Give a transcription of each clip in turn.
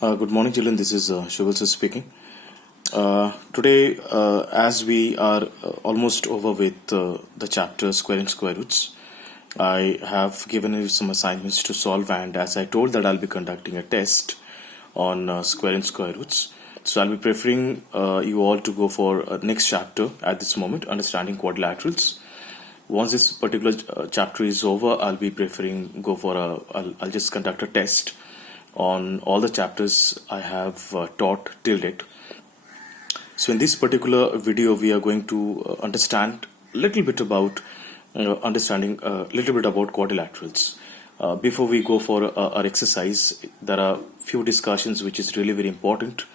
Good morning, children. This is Shubhal sir speaking. Today, as we are almost over with the chapter Square and Square Roots, I have given you some assignments to solve, and as I told that I'll be conducting a test on Square and Square Roots. So I'll be preferring you all to go for next chapter at this moment, Understanding Quadrilaterals. Once this particular chapter is over, I'll be preferring go for I'll just conduct a test on all the chapters I have taught till date. So in this particular video, we are going to understand a little bit about understanding a little bit about quadrilaterals. Before we go for our exercise, there are few discussions which is really very important,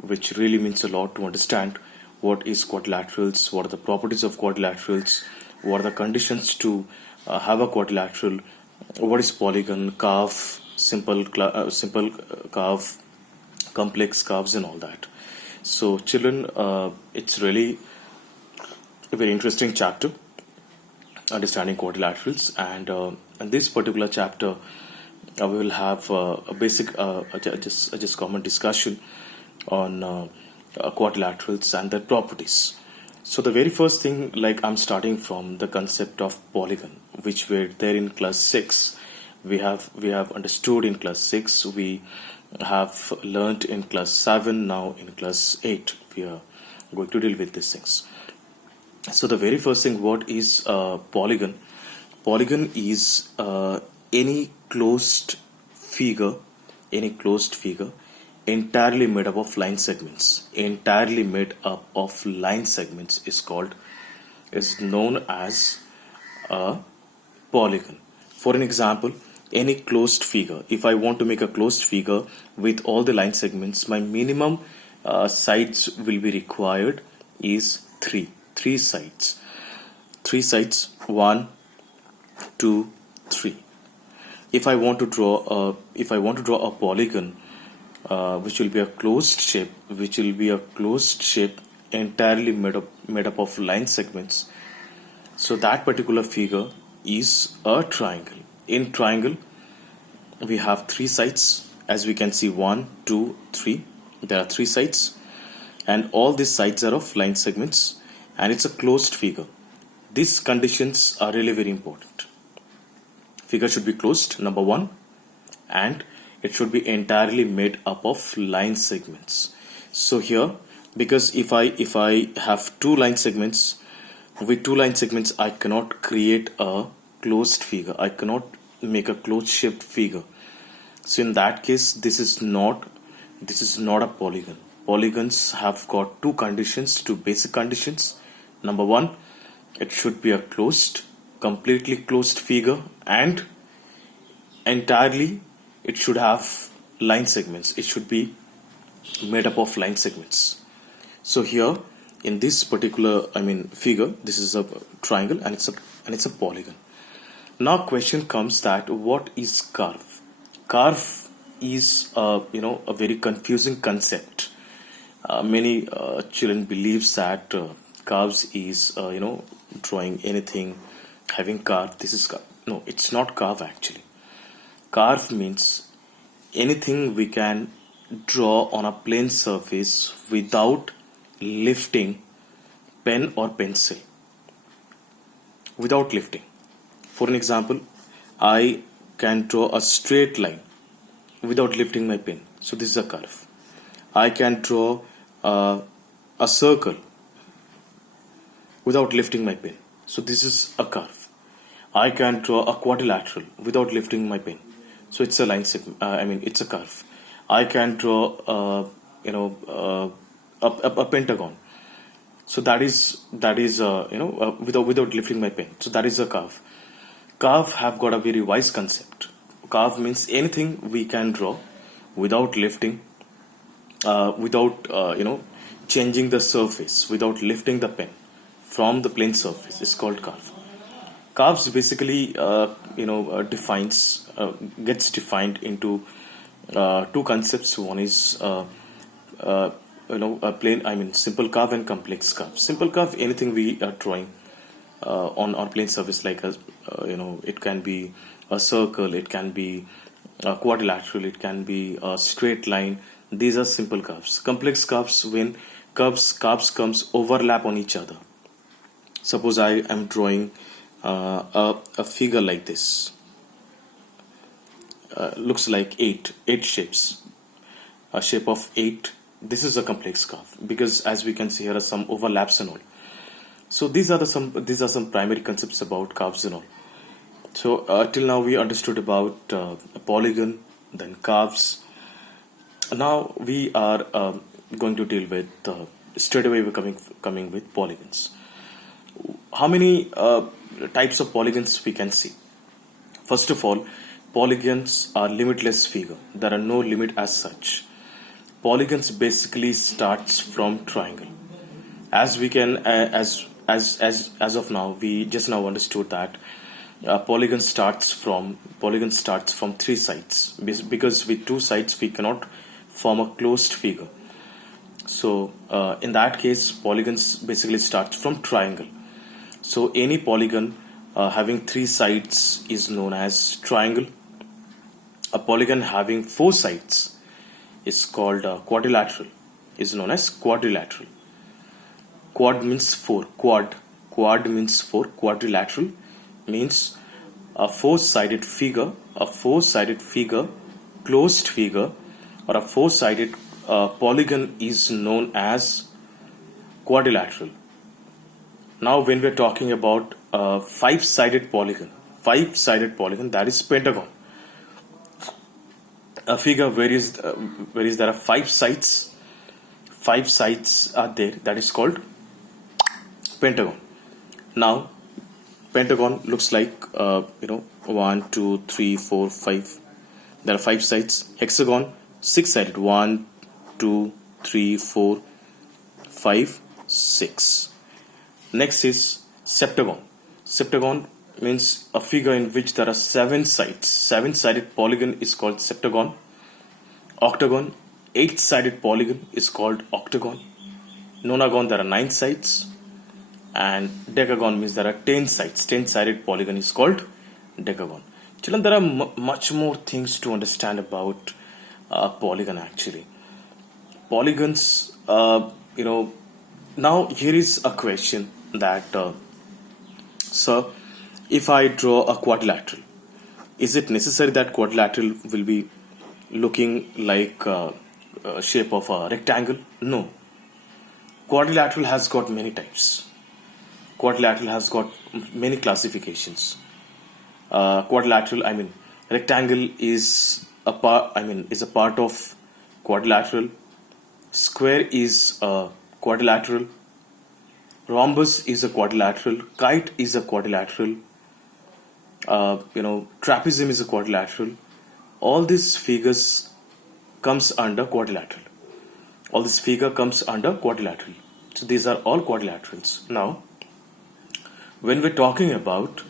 which really means a lot to understand what is quadrilaterals, what are the properties of quadrilaterals, what are the conditions to have a quadrilateral, what is polygon, curve, simple curve, complex curves, and all that. So children, it's really a very interesting chapter, understanding quadrilaterals, and in this particular chapter we will have a basic just common discussion on quadrilaterals and their properties. So the very first thing, like, I'm starting from the concept of polygon, which were there in class 6. We have understood in class 6, we have learned in class 7, now in class 8 we are going to deal with these things. So the very first thing, what is polygon? Polygon is any closed figure entirely made up of line segments. Entirely made up of line segments is known as a polygon. For an example, any closed figure. If I want to make a closed figure with all the line segments, my minimum sides will be required is three sides. 1, 2, 3. If I want to draw a polygon, which will be a closed shape, entirely made up of line segments, so that particular figure is a triangle. In triangle, we have 3 sides, as we can see, 1, 2, 3. There are 3 sides, and all these sides are of line segments, and it's a closed figure. These conditions are really very important. Figure should be closed, number 1, and it should be entirely made up of line segments. So here, because if I have 2 line segments, with 2 line segments I cannot create a closed figure. I cannot make a closed shaped figure. So in that case, this is not a polygon. Polygons have got 2 conditions, 2 basic conditions. Number 1, it should be a completely closed figure, and entirely it should have line segments. It should be made up of line segments. So here in this particular figure, this is a triangle, and it's a polygon. Now question comes that what is curve? Curve is a very confusing concept. Many children believes that curves is drawing anything having curve. This is curve. No, it's not curve actually. Curve means anything we can draw on a plane surface without lifting pen or pencil. Without lifting. For an example, I can draw a straight line without lifting my pen. So this is a curve. I can draw a circle without lifting my pen. So this is a curve. I can draw a quadrilateral without lifting my pen. So it's a line segment. It's a curve. I can draw a pentagon. So that is without lifting my pen. So that is a curve. Curve have got a very wise concept. Curve means anything we can draw without lifting, without changing the surface, without lifting the pen from the plane surface is called curve. Curves basically gets defined into 2 concepts. One is a plane, simple curve and complex curve. Simple curve, anything we are drawing on plane surface, like it can be a circle, it can be quadrilateral, it can be a straight line. These are simple curves. Complex curves, when curves comes overlap on each other. Suppose I am drawing a figure like this. Looks like eight shapes. A shape of 8. This is a complex curve because, as we can see, here are some overlaps and all. So these are some primary concepts about curves and all. So till now we understood about a polygon, then curves. Now we are going to deal with straight away we're coming with polygons. How many types of polygons we can see? First of all, polygons are limitless figure. There are no limit as such. Polygons basically starts from triangle. As we can as of now, we just now understood that polygon starts from 3 sides, because with 2 sides we cannot form a closed figure. So in that case, polygons basically starts from triangle. So any polygon having 3 sides is known as triangle. A polygon having 4 sides is called quadrilateral, is known as quadrilateral. Quad means 4. Quad means 4. Quadrilateral means a 4-sided figure, closed figure, or a 4-sided polygon is known as quadrilateral. Now when we are talking about 5-sided polygon, that is pentagon. A figure where there are 5 sides are there, that is called pentagon. Now pentagon looks like 1, 2, 3, 4, 5. There are 5 sides. Hexagon, 6-sided, 1, 2, 3, 4, 5, 6. Next is septagon. Septagon means a figure in which there are 7 sides. 7-sided polygon is called septagon. Octagon, 8-sided polygon is called octagon. Nonagon, there are 9 sides. And decagon means there are 10 sides. 10-sided polygon is called decagon. Children, there are much more things to understand about polygon actually. Polygons, now here is a question that, sir, if I draw a quadrilateral, is it necessary that quadrilateral will be looking like a shape of a rectangle? No. Quadrilateral has got many types. Quadrilateral has got many classifications. Rectangle is a part of quadrilateral. Square is a quadrilateral. Rhombus is a quadrilateral. Kite is a quadrilateral. Trapezium is a quadrilateral. All these figures comes under quadrilateral. So these are all quadrilaterals. Now, when we're talking about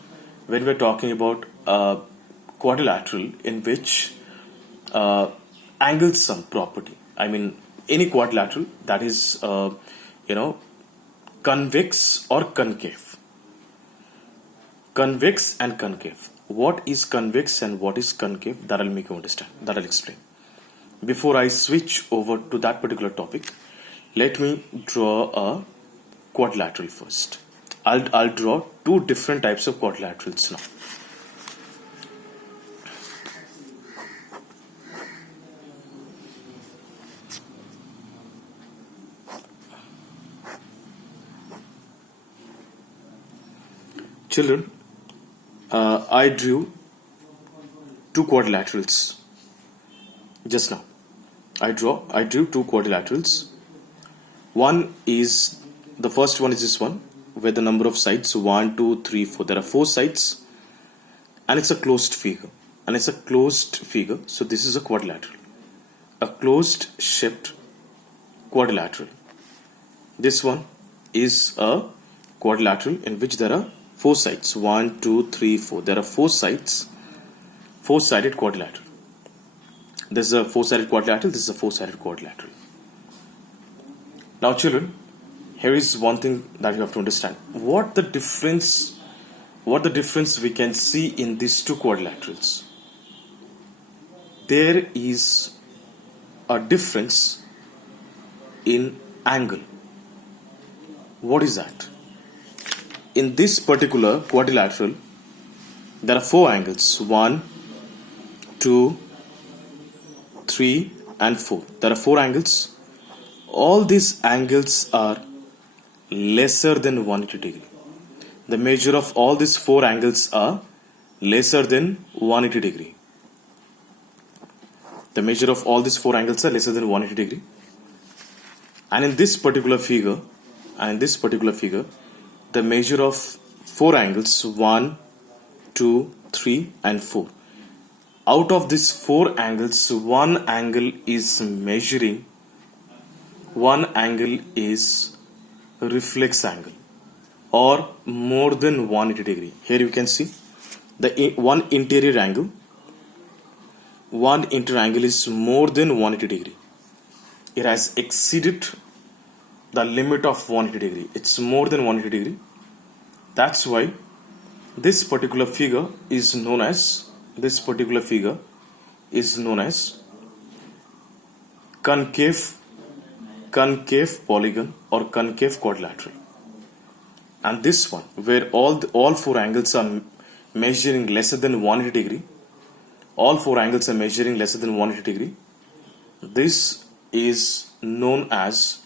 quadrilateral in which angle sum property, any quadrilateral that is convex or concave. Convex and concave. What is convex and what is concave? That I'll make you understand. That I'll explain. Before I switch over to that particular topic, let me draw a quadrilateral first. I'll draw 2 different types of quadrilaterals now. Children, I drew 2 quadrilaterals just now. I drew 2 quadrilaterals. The first one is this one, where the number of sides 1, 2, 3, 4. There are 4 sides, and it's a closed figure. So this is a quadrilateral, a closed shaped quadrilateral. This one is a quadrilateral in which there are 4 sides. 1, 2, 3, 4. There are 4 sides. 4-sided quadrilateral. This is a 4-sided quadrilateral. This is a 4-sided quadrilateral. Now, children, here is one thing that you have to understand. What the difference we can see in these 2 quadrilaterals? there is a difference in angle. What is that? In this particular quadrilateral, there are four angles: 1, 2, 3, and 4. There are four angles. All these angles are lesser than 180 degree. The measure of all these four angles are lesser than 180 degree. The measure of all these four angles are lesser than 180 degree. And in this particular figure, the measure of four angles: 1, 2, 3, and 4. Out of these four angles, one angle is reflex angle, or more than 180 degree. Here you can see the one interior angle is more than 180 degree. It has exceeded the limit of 180 degree. It's more than 180 degree. That's why this particular figure is known as concave polygon or concave quadrilateral. And this one, where all four angles are measuring lesser than 180 degree, this is known as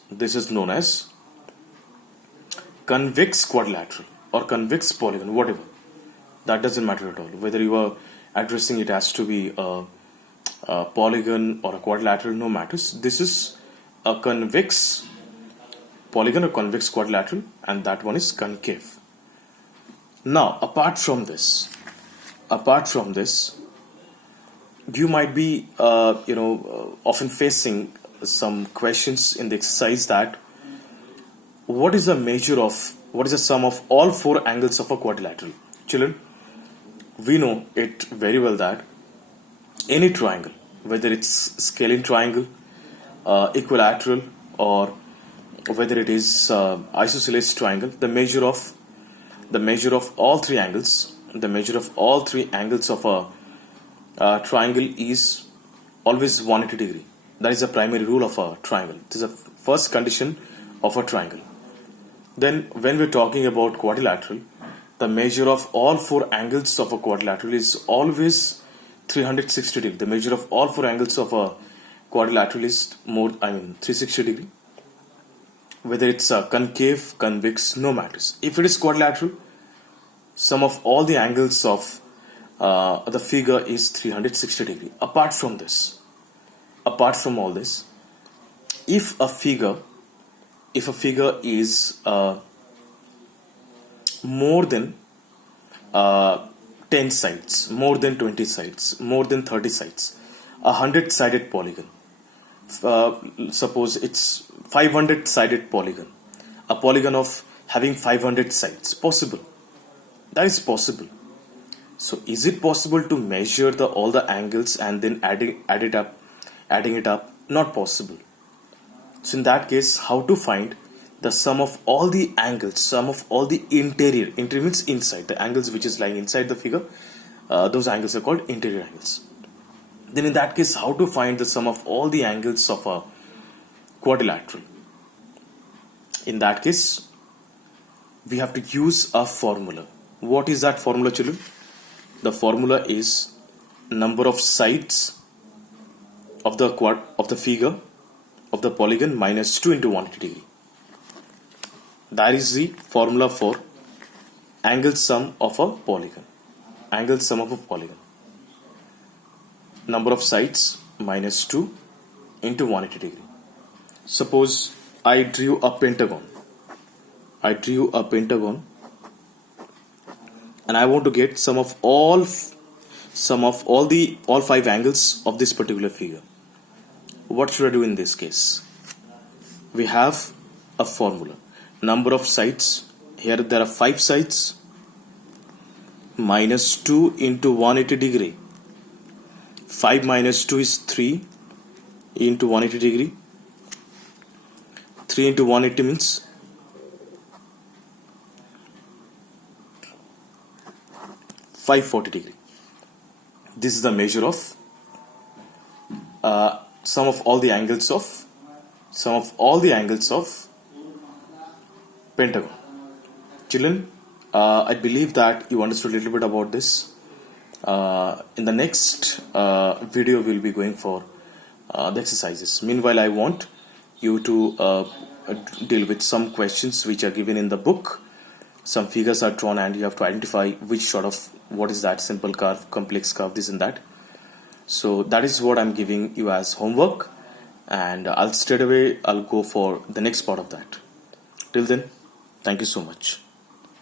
convex quadrilateral or convex polygon, whatever. That doesn't matter at all. Whether you are addressing it as to be a polygon or a quadrilateral, no matters. This is a convex polygon or convex quadrilateral, and that one is concave. Now, apart from this, you might be often facing some questions in the exercise that what is the sum of all four angles of a quadrilateral? Children, we know it very well that any triangle, whether it's scalene triangle, equilateral, or whether it is isosceles triangle, the measure of all three angles of a triangle is always 180 degree. That is the primary rule of a triangle. This is the first condition of a triangle. Then when we're talking about quadrilateral, the measure of all four angles of a quadrilateral is always 360 degree. The measure of all four angles of a quadrilateral is 360 degree. Whether it's a concave, convex, no matters. If it is quadrilateral, sum of all the angles of the figure is 360 degree. Apart from all this, if a figure is more than 10 sides, more than 20 sides, more than 30 sides, a 100-sided polygon, suppose it's 500-sided polygon, a polygon of having 500 sides, possible. That is possible. So is it possible to measure all the angles and then adding it up? Not possible. So in that case, how to find the sum of all the angles, sum of all the interior means inside, the angles which is lying inside the figure, those angles are called interior angles. Then in that case, how to find the sum of all the angles of a quadrilateral? In that case, we have to use a formula. What is that formula, children? The formula is number of sides of the figure of the polygon minus 2 into 180 degree. That is the formula for angle sum of a polygon. Number of sides minus 2 into 180 degree. Suppose I drew a pentagon. And I want to get sum of all 5 angles of this particular figure. What should I do in this case? We have a formula. Number of sides. Here there are 5 sides. Minus 2 into 180 degree. 5 minus 2 is 3 into 180 degree. 3 into 180 means 540 degree. This is the measure of sum of all the angles of pentagon. Children, I believe that you understood a little bit about this. In the next video, we'll be going for the exercises. Meanwhile, I want you to deal with some questions which are given in the book. Some figures are drawn and you have to identify which sort of, what is that, simple curve, complex curve, this and that. So that is what I'm giving you as homework, and I'll go for the next part of that. Till then, thank you so much.